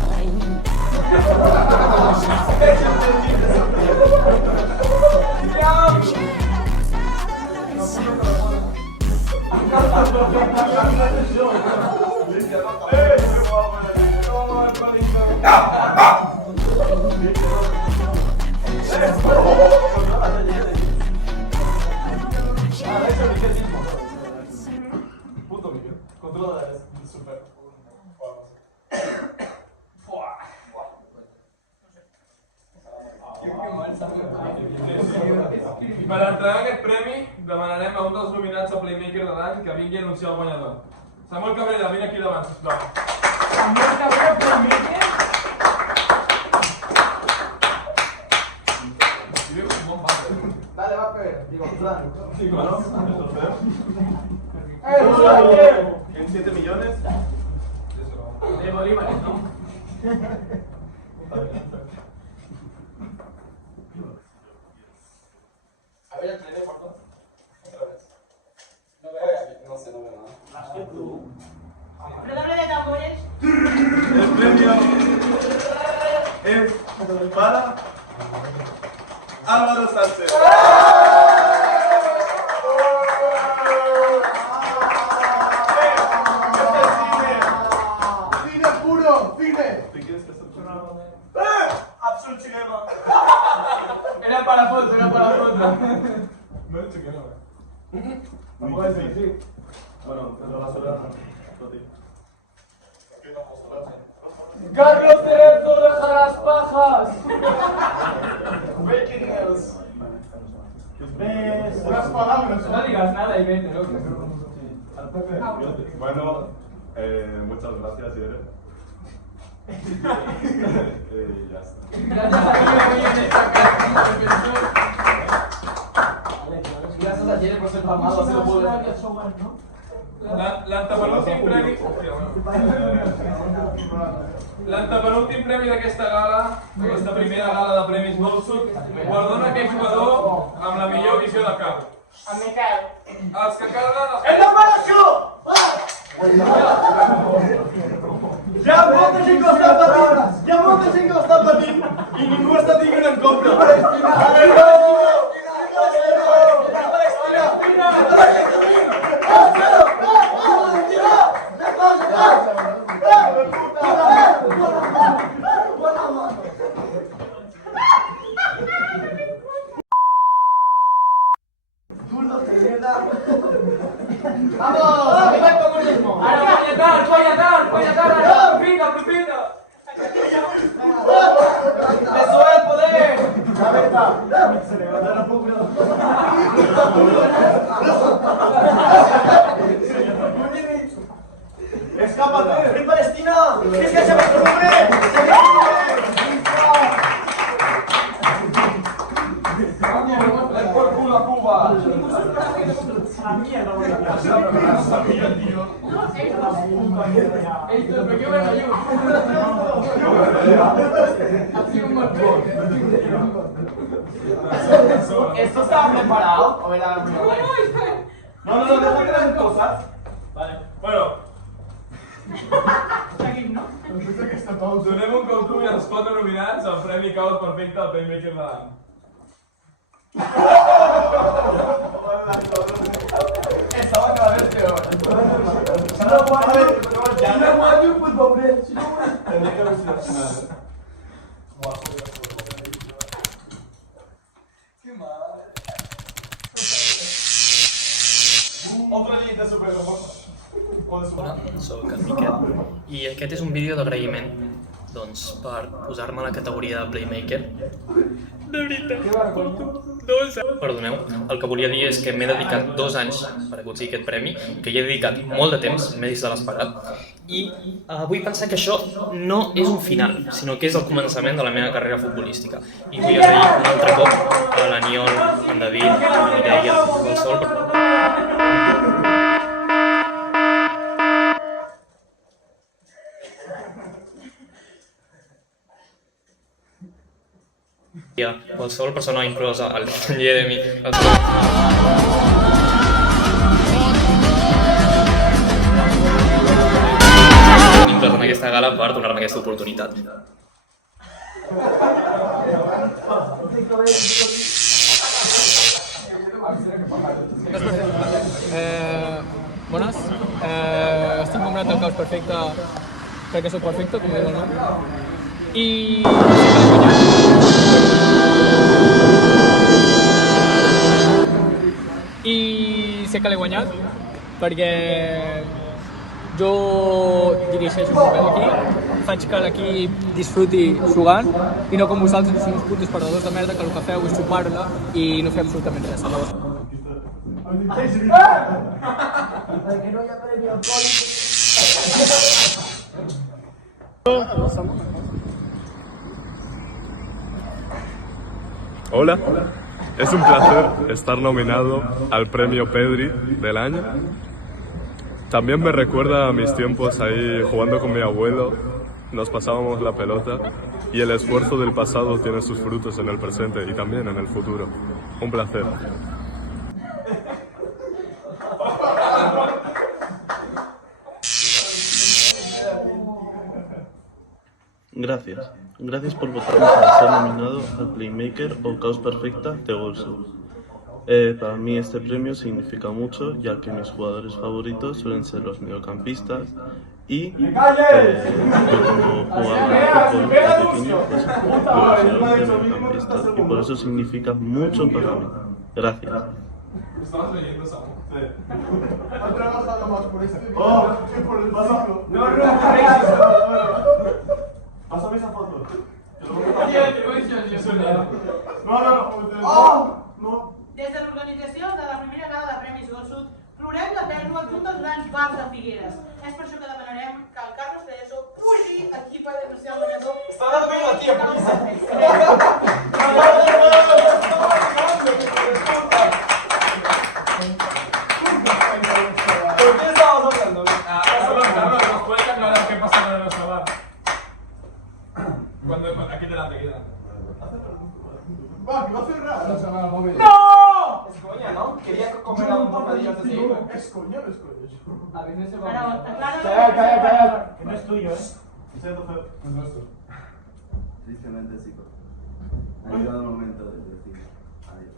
Puto Miguel, controla super. Per entrar en aquest premi, demanarem a un dels nominats al Playmaker de l'any que vingui a anunciar el guanyador. Samuel Cabrera, vine aquí davant, sisplau. Samuel Cabrera, Playmaker? Dale, 5, ¿no? En 7 millones. De bolívares, ¿no? A ver, el teléfono. No sé, no veo nada. Redoble de tambores. El premio es para Álvaro Sánchez. ¡Cine puro! ¡Cine! ¿Te quieres que sea Absolut Cinema! Era para foto, era para foto. No he dicho que no. No puedes decir sí. Bueno, pero la soledad no. ¡Carlos Cerezo, deja las pajas! Breaking news. ¿Ves? Unas palabras. No digas nada y vete, loco. Bueno, muchas gracias, Yere. Ya está. Gracias a Yere por ser famado, se lo puedo decir. L'antepenúltim premi d'aquesta gala, aquesta primera gala de Premis Goldsud, guardona aquell jugador amb la millor visió de camp. El Miquel. Els que carreguen... ¡En la operació! Hi ha molta gent que està patint! Hi ha molta gent que està patint i ningú està tinguent en compte! ¡Escápate! ¡Ven Palestina! ¡Es que se va a hombre! ¡Ven por culo a Cuba! ¡La mierda! ¡No sabía, tío! Esto, ¿por qué me lo ayudo? Ha sido un golpe. ¿Esto estaba preparado? ¿O era algo? No, déjate de hacer cosas. Vale. Bueno. Donem un cop i els 4 nominats al Premi Caos Perfecte al Playmaker de l'any. Estaba cada vez peor. Si no guanyo, pues veuré. Si no guanyo... Tendré que haver sido al final, Qué mal. Otra llit de Superbowl. Hola, soc en Miquel i aquest és un vídeo d'agraïment doncs, per posar-me a la categoria de Playmaker. De veritat, perdoneu, el que volia dir és que m'he dedicat 2 anys per aconseguir aquest premi, que hi he dedicat molt de temps, més de l'esperat, i vull pensar que això no és un final, sinó que és el començament de la meva carrera futbolística. I vull agrair un altre cop a l'Aniol, en David, a la Mireia, al Sol. Qualsevol persona inclosa al Jeremy. Inclòs en aquesta gala per donar-me aquesta oportunitat. Bones. Estic comprat el Caos Perfecte perquè soc perfecte, com diu el nom. I sé que l'he guanyat perquè jo dirigeixo un paper aquí, faig que l'equip disfruti jugant i no com vosaltres que sou uns putos perdedors de merda que el que feu és xupar-la i no fer absolutament res. Perquè no hi ha premi alcohòlic. Hola. Es un placer estar nominado al premio Pedri del año. También me recuerda a mis tiempos ahí jugando con mi abuelo. Nos pasábamos la pelota y el esfuerzo del pasado tiene sus frutos en el presente y también en el futuro. Un placer. Gracias. Gracias por votarme para ser nominado al Playmaker o Caos Perfecta de Golsu. Para mí este premio significa mucho, ya que mis jugadores favoritos suelen ser los mediocampistas y yo como jugaba fútbol de pequeño, pues de mediocampista y por eso significa mucho para mí. Gracias. Estabas leyendo, Samu. Ha trabajado más por este video que por el básico. No, Pásame esa foto. No. Des de l'organització de la primera gala de Premis Gossut, plorem la pèrdua d'un dels grans bars de Figueres. És per això que demanarem que el Carlos Tereso pugi aquí per denunciar el guanyador. Està despedint la tia, Pisa. ¿Por qué estábamos hablando? Carlos, ¿nos puedes aclarar qué pasa con el nuestro bar? Aquí delante, aquí delante. Va, que va a cerrar. ¡No! Es coña, ¿no? Quería comer a un bocadillo antes de irme. Es coña, no es coña. A ver, no se va. Calla. Que no es tuyo, ¿eh? Es nuestro. Tristemente sí. Ha llegado el momento de decir adiós.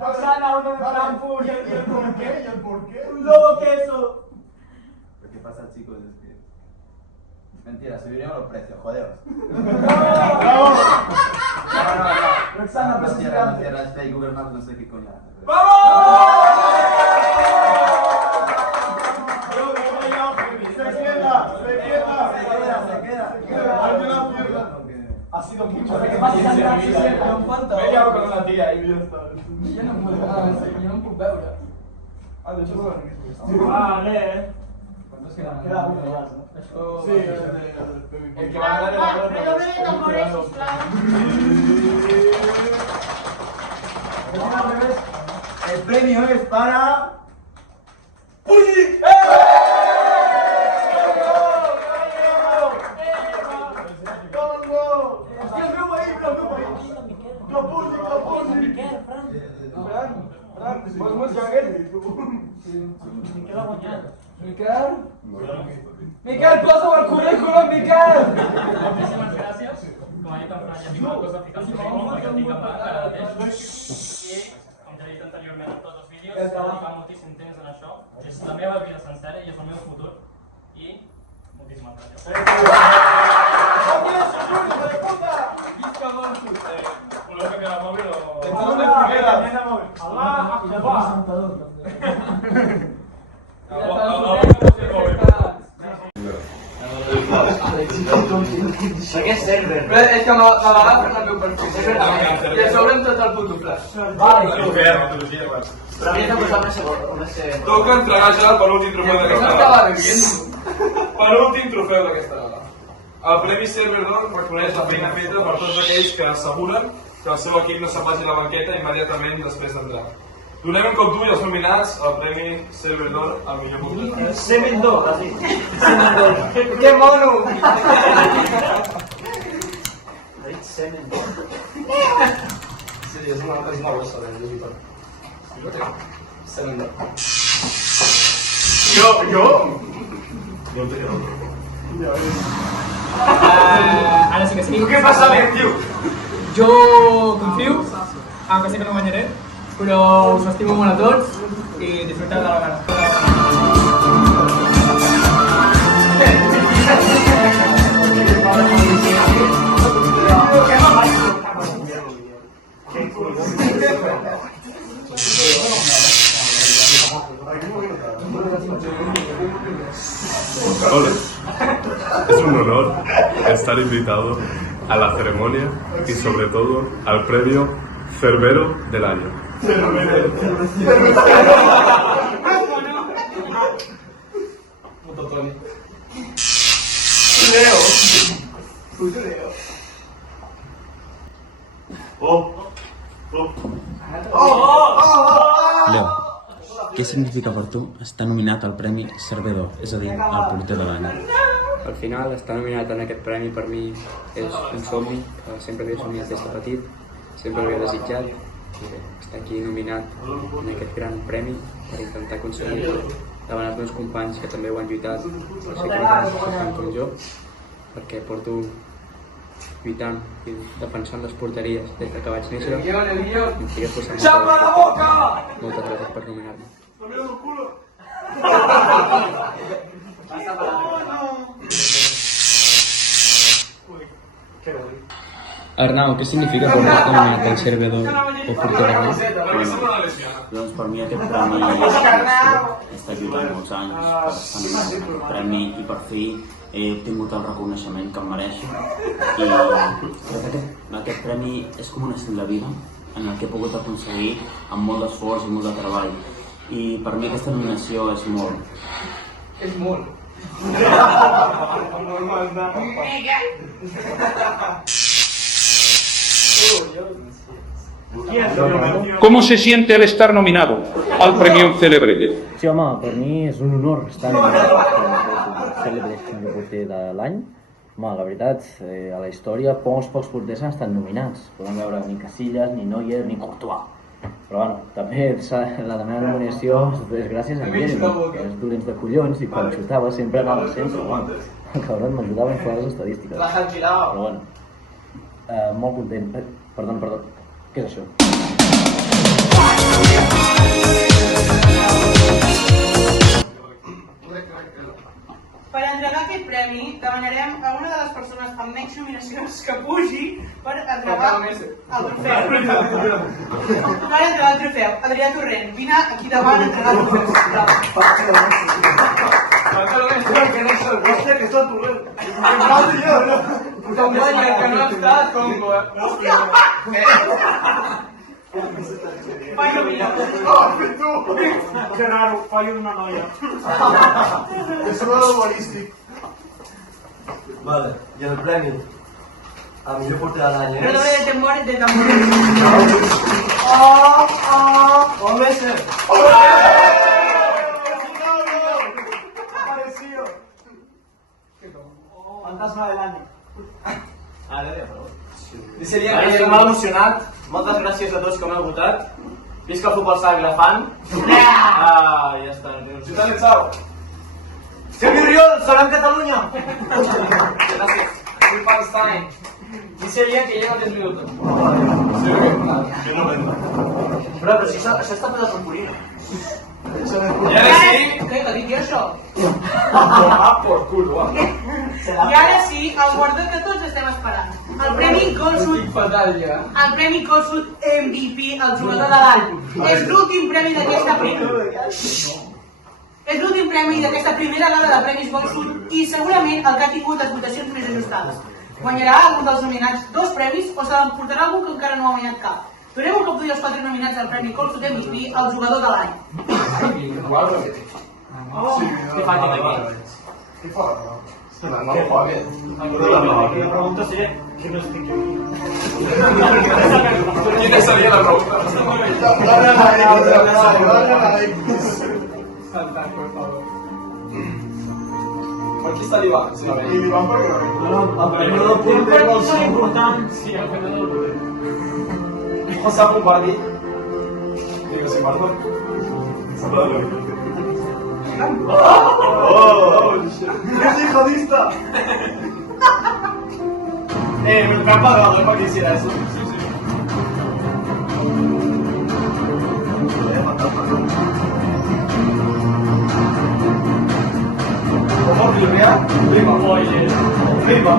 Roxana, uno de Frankfurt. ¿Y el por qué? ¿Y el por qué? Un lobo queso. Lo que pasa, chicos, es que... Mentira, subiremos los precios, jodeos. Roxana, no cierra, es fake, Google Maps, no sé qué coño hace. Ha sido mucho. ¿Qué pasa? Media hora con la tía ahí. Ya está. Yo no puedo veure. Ah, de hecho no. Vale. ¿Cuántos quedan? Queda uno ya, ¿no? Sí, el que va a ganar el valor. El premio es para... ¡Puyi! Miquel, posa-ho al currículum, Miquel! Moltíssimes gràcies. Com ha dit en Fran, ja tinc una cosa ficada al currículum perquè estic en banca ara mateix. I, com ja he dit anteriorment en tots els vídeos, he dedicat moltíssim temps en això. És la meva vida sencera i és el meu futur. I moltíssimes gràcies. ¿Volvemos a cambiar el móvil o...? Aquest server. És que m'agafen el meu perfil. És veritat. I a sobre amb tot el puto flash. Vale. Però a mi s'ha posat una segona. Toca entregar ja el penúltim trofeu d'aquesta gala. Penúltim trofeu d'aquesta gala. El Premi Server d'Or reconeix la feina feta per tots aquells que asseguren que el seu equip no se'n vagi a la banqueta immediatament després d'entrar. Donem un cop d'ull als nominats al Premi Server d'Or al millor porter. Semen d'or, así. Semen d'or. ¡Qué mono! Semen d'or. Sí, és una bossa de llibre. Semen d'or. ¿Yo? Jo el tenia l'altre. Ara sí que sí. Què passa, tio? Jo confio, aunque sé que no guanyaré, però us estimo molt a tots i disfruteu de la gala. Hola. Es un honor estar invitado a la ceremonia y sobre todo al premio Cerbero del Año. Leo, què significa per tu estar nominat al Premi Servidor, és a dir, al porter de l'any? Al final, estar nominat en aquest premi per mi és un somni que sempre havia somiat des de petit, sempre l'havia desitjat, i bé, estar aquí nominat en aquest gran premi per intentar aconseguir-ho davant els meus companys que també ho han lluitat per ser tant com jo, perquè porto lluitant i defensant les porteries des que vaig néixer i em feia posar moltes gràcies per nominar-me. Arnau, què significa per tu estar nominat al Servidor o porter de l'any? Doncs per mi aquest premi he estat lluitant molts anys per estar nominat aquest premi i per fi he obtingut el reconeixement que em mereixo i crec que aquest premi és com un estil de vida en el que he pogut aconseguir amb molt d'esforç i molt de treball i per mi aquesta nominació és molt. És molt. ¿Cómo se siente al estar nominado al premio Celebrity? Sí, home, per mi és un honor estar nominat al Celebrity porter de l'any. Home, la veritat, a la història pocs porters han estat nominats. Podem veure ni Casillas, ni Neuer, ni Courtois. Però bueno, també la meva nominació és gràcies a Jeremy, que és dolents de collons i quan xutava sempre anava al centre. El cabron m'ajudava a inflar les estadístiques. Però bueno, molt content. Perdó, què és això? Per entregar aquest premi, demanarem a una de les persones amb menys nominacions que pugi per entregar el trofeu. Per entregar el trofeu. Adrià Torrent, vine aquí davant a entregar el trofeu. Hòstia, que està Torrent. Que no està, com... Fallo mío. Que raro, fallo d'una noia. És un humorístic. Vale, i el premi al millor porter de l'any és... No de temores, de tambores. ¡Oh, Messi! Parecido. Fantasma del año. Dice Liam que estic molt emocionat. Moltes gràcies a tots que m'heu votat. Visca el futbol sala Vilafant. Ja està. Ciutat Lexau. Xavi Riol, serà en Catalunya. Gràcies. Soy Palestine. Dice Liam que llega 10 minutos. Que no venga. Però si això està per la purpurina. I ara sí... Què dic jo, això? Por culo, I ara sí, el guardó que tots estem esperant. El Premi Goldfoot... El Premi Goldfoot MVP, el jugador de l'any. És l'últim premi d'aquesta primera gala de Premis Goldfoot i segurament el que ha tingut les votacions més ajustades. Guanyarà algun dels nominats 2 premis o se l'emportarà algú que encara no ha guanyat cap. Donem un cop d'ull als 4 nominats al Premi Goldfoot MVP al jugador de l'any. Què fa aquí? Què fa? La pregunta seria què no estic jo? Quina seria la pregunta? Saltar, por favor. Aquí està l'Ivan. Sí, l'Ivan perquè no. El porter vol ser important. Sí, el perdedor del porter. José Bombardi. Digo, si Marco. ¡Oh! ¡Es hijodista! Me han pagado para que hiciera eso. Sí. ¿Cómo prima? Oye. Prima.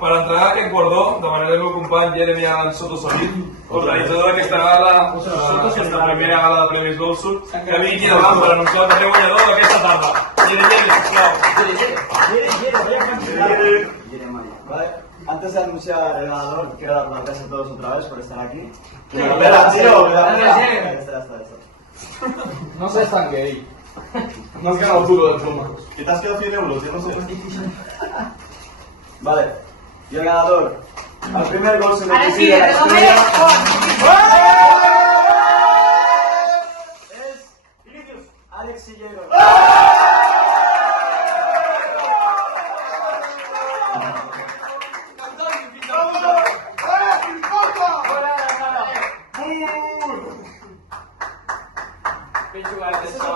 Per entregar aquest guardó, demanaré al meu company Jeremy Alan Soto Solís, organitzador d'aquesta gala, aquesta primera gala de Premis Goldsur, que vingui aquí davant per anunciar el primer guanyador d'aquesta tarda. Jeremy, sisplau. Vale, antes de anunciar el ganador, quiero dar las gracias a todos otra vez por estar aquí. No seas tan gay. No has ganado tú lo del pluma. Que te has quedado 100 euros, yo no sé. Vale, y el ganador, al primer gol se le pide la historia. Es Alex Sillero.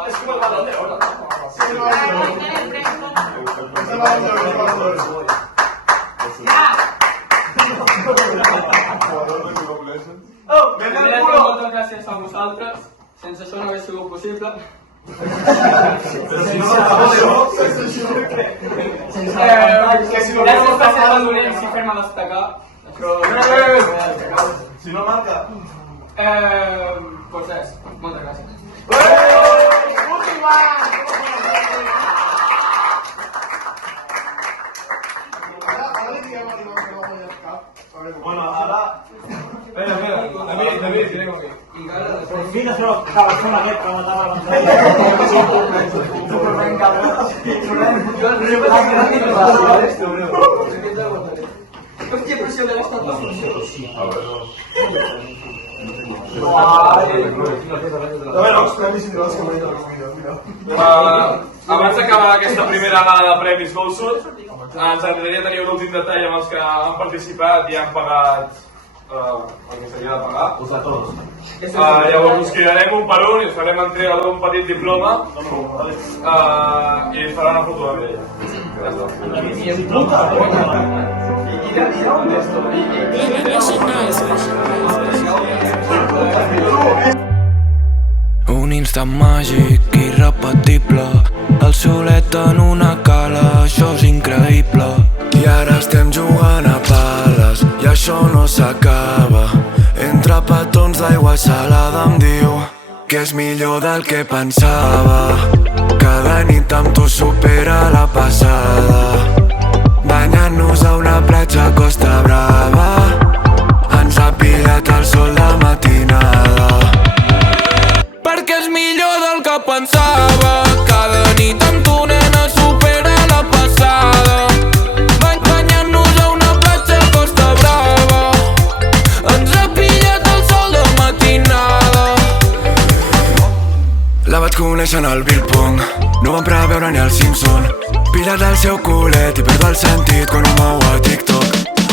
Es como el balón de oro. Primer moltes gràcies a vosaltres. Sense això no hagués sigut possible. Gràcies per ser tan dolents i fer-me destacar. Si no marca. Pues res, moltes gràcies. Bueno, ahora... Espera, David, tiene con qué. Por fin has hecho cabezón aquí para matar a la pantalla. Hòstia, però si el de l'estat no Abans d'acabar aquesta primera gala de Premis Goldsur, ens agradaria tenir un últim detall amb els que han participat i han pagat el que s'havia de pagar. Pues a tots. Llavors us cridarem un per un i us farem entrega d'un petit diploma i ens farà una foto amb ella. Un instant màgic irrepetible, el solet en una cala, això és increïble. I ara estem jugant a pales i això no s'acaba. Entre petons d'aigua salada em diu perquè és millor del que pensava. Cada nit amb tu supera la passada. Banyant-nos a una platja a Costa Brava. Ens ha pillat el sol de matinada. Perquè és millor del que pensava. Cada nit amb tu, nena, supera la passada. Banyant-nos a una platja a Costa Brava. Ens ha pillat el sol de matinada. La vaig conèixer en el Bill Pong. No vam preveure ni el Simpson. Pillat del seu culet i perdo el sentit quan ho mou a TikTok.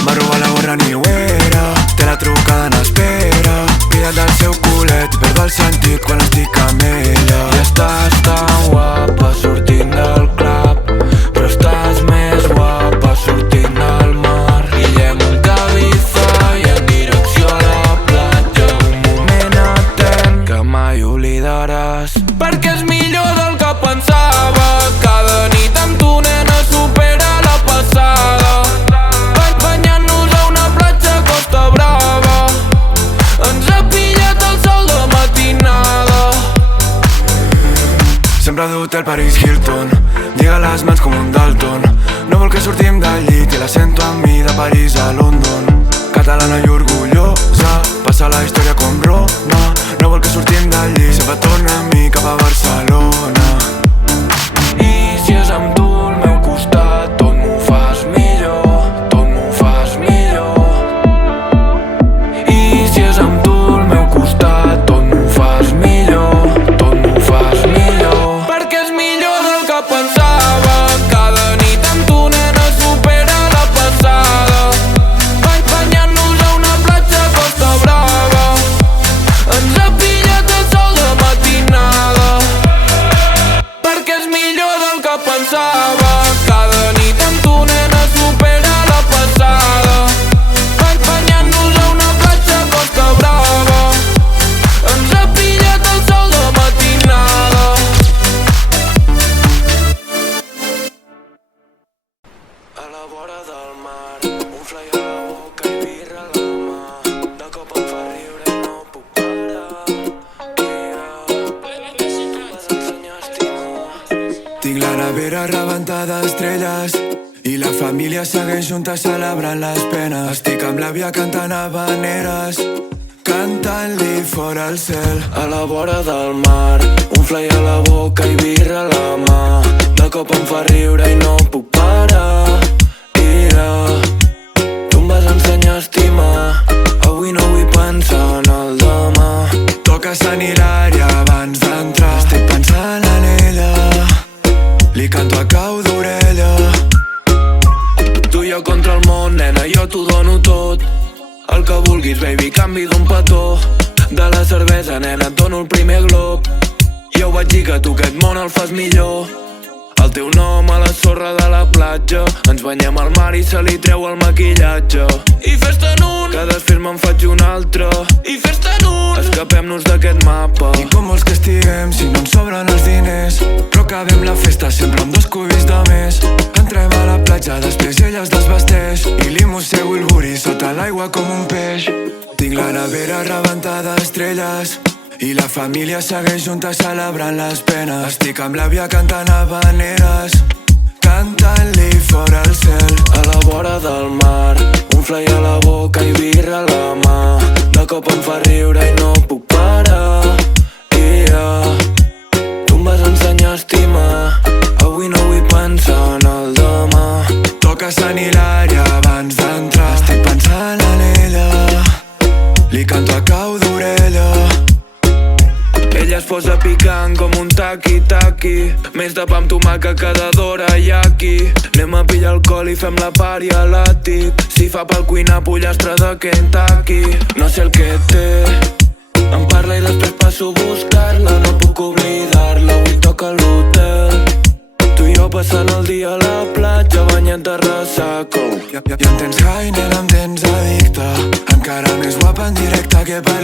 Va robar la gorra ni ho era. Té la trucada en espera. Pillat del seu culet i perdo el sentit quan estic amb ella. I estàs tan guapa sortint del club, però estàs més guapa sortint del mar. Guillem un Cabify en direcció a la platja. Un moment atent que mai oblidaràs. Perquè és millor del que pensava. Cada nit amb tu, nena, supera la passada. Banyant-nos a una platja a Costa Brava. Ens ha pillat el sol de matinada. Sempre ha dut el Paris Hilton. Lliga les mans com un Dalton. No vol que sortim del llit i la sento amb mi de París a London. Catalana i orgullosa, passa la història com Roma. No vol que sortim del llit, sempre torna amb mi cap a Barcelona. I si és amb tu al meu costat, tot m'ho fas millor, tot m'ho fas millor. I si és amb tu al meu costat, tot m'ho fas millor, tot m'ho fas millor. Perquè és millor del que pensava. Cada nit amb tu, nena, supera la passada. Banyant-nos a una platja a Costa Brava. Ens ha pillat el sol de matinada. Perquè és millor del que pensava. Cada nit amb tu, nena, supera la passada. Banyant-nos a una platja a Costa Brava. Ens ha pillat el sol de matinada. A la vora del mar, un fly a la boca i birra a la mà. De cop em fa riure i no puc parar. Tinc la nevera rebentada d'estrelles i la família segueix junta celebrant les penes. Estic amb l'àvia cantant habaneres, cantant-li fora al cel. A la vora del mar, un fly a la boca i birra a la mà. De cop em fa riure i no puc parar. Tu em vas ensenyar a estimar. Avui no vull pensar en el demà. Toca Sant Hilari abans d'entrar. Estic pensant en ella, li canto a cau d'orella. Tu i jo contra el món, nena, jo t'ho dono tot. El que vulguis, baby, canvi d'un petó. De la cervesa, nena, et dono el primer glob. Jo vaig dir que tu aquest món el fas millor. El teu nom a la sorra de la platja. Ens banyem al mar i se li treu el maquillatge. I fes-te en un, que desfer me'n faig un altre. I fes-te en un, escapem-nos d'aquest mapa. I com vols que estiguem si no ens sobren els diners? Però acabem la festa sempre amb 2 cubis de més. Entrem a la platja, després ella es desvesteix i li mossego el buri sota l'aigua com un peix. Tinc la nevera rebentada d'estrelles i la família segueix junta celebrant les penes. Estic amb l'àvia cantant habaneres, cantant-li fora al cel. A la vora del mar, un fly a la boca i birra a la mà. De cop em fa riure i no puc parar. Tu em vas ensenyar a estimar. Avui no vull pensar en el demà. Toca Sant Hilari abans d'entrar. Estic pensant en ella, li canto a cau d'orella. Ella es posa picant com un taqui-taqui. Més de pa amb tomàquet que de dorayaki. Anem a pillar alcohol i fem la pari a l'àtic. Si fa pel cuinar pollastre de Kentucky. No sé el que té, em parla i després passo a buscar-la. No puc oblidar-la, avui toca a l'hotel. Tu i jo passant el dia a la platja, banyant de ressaca. Ja em tens high, nena, em tens addicte. Encara més guapa en directe que per